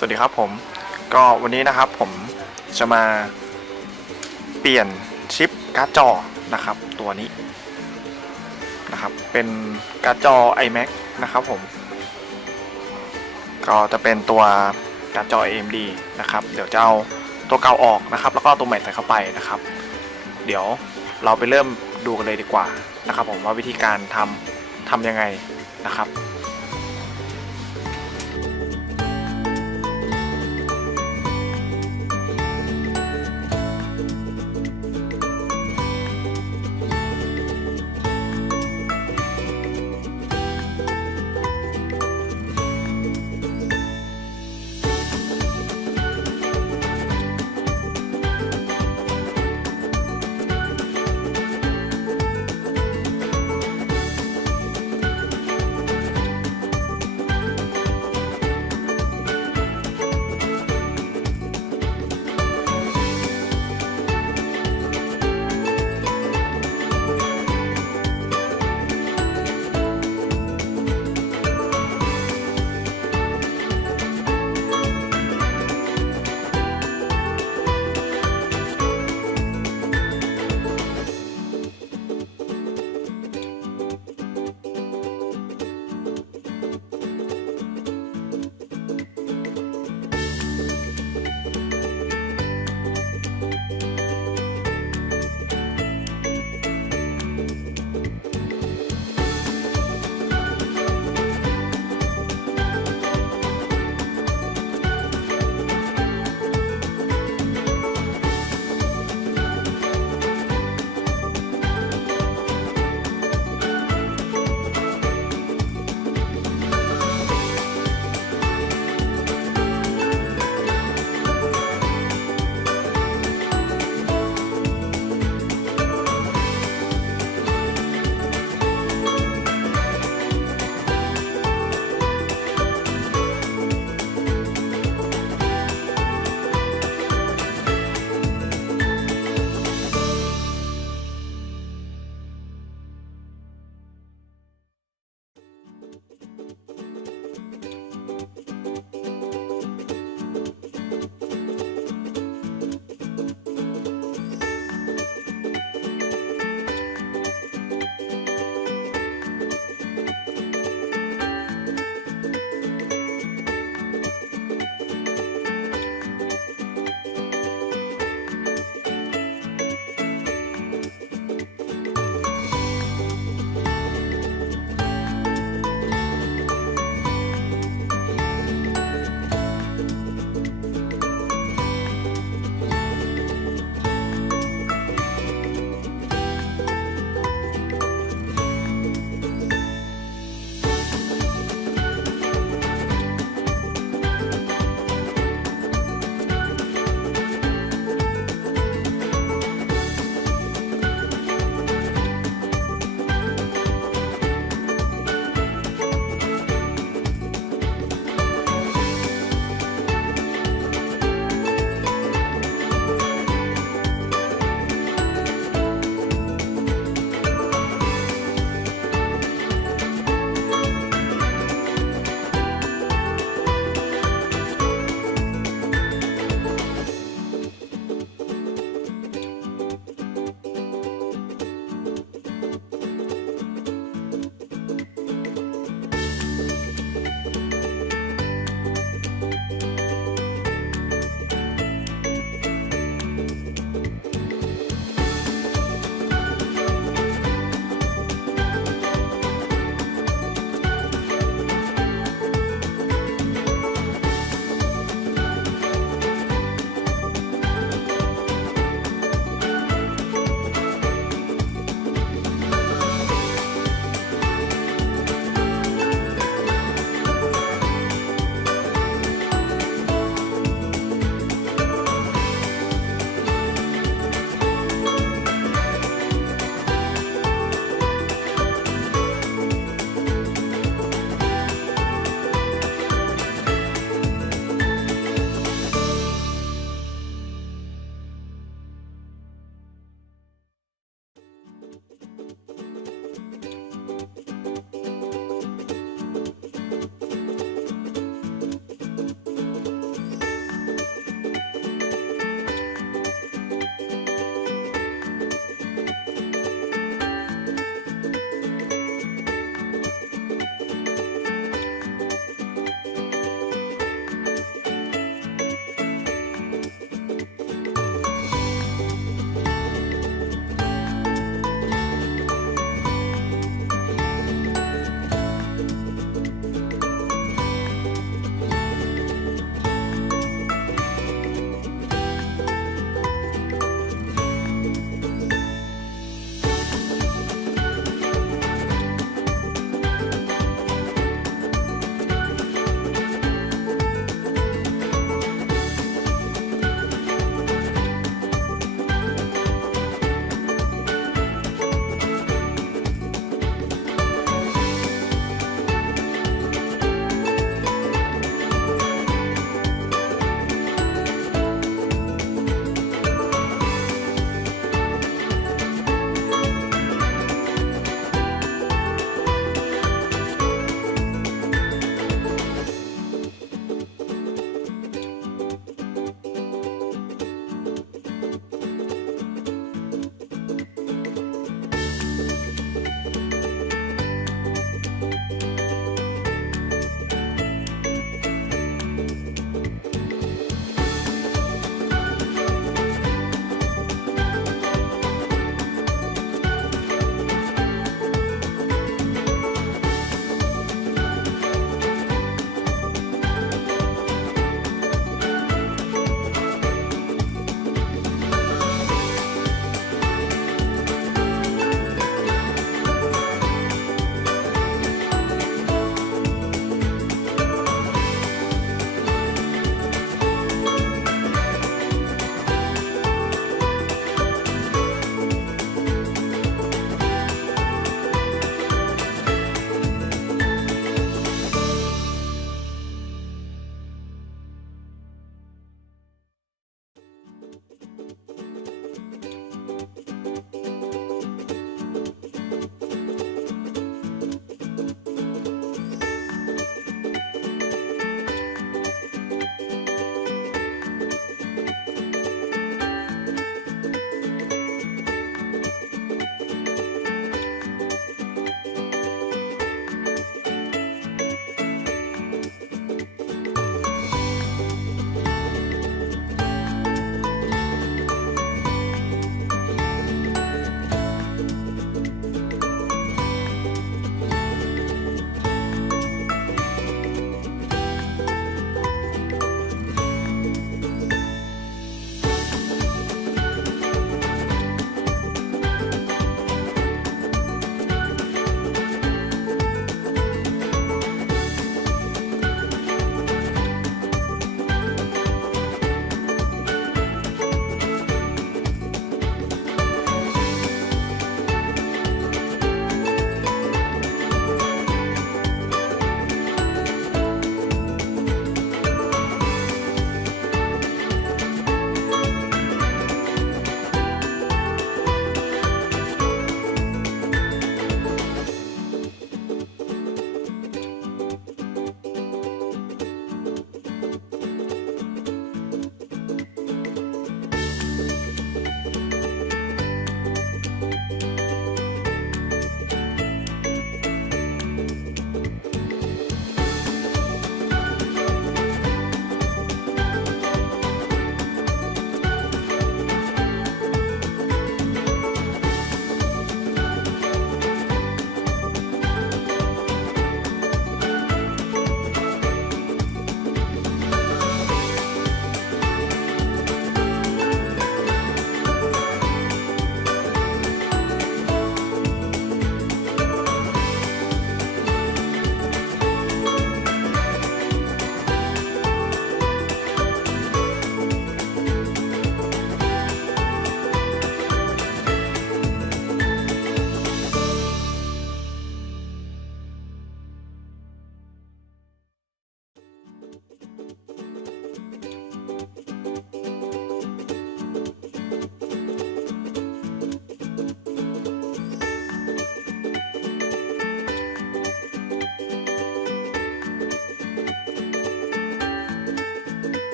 สวัสดีครับผมก็วันนี้นะครับผมจะมาเปลี่ยนชิปการ์ดจอนะครับตัวนี้นะครับเป็นการ์ดจอ iMac นะครับผมก็จะเป็นตัวการ์ดจอ AMD นะครับเดี๋ยวจะเอาตัวเก่าออกนะครับแล้วก็ตัวใหม่ใส่เข้าไปนะครับเดี๋ยวเราไปเริ่มดูกันเลยดีกว่านะครับผมว่าวิธีการทำยังไงนะครับ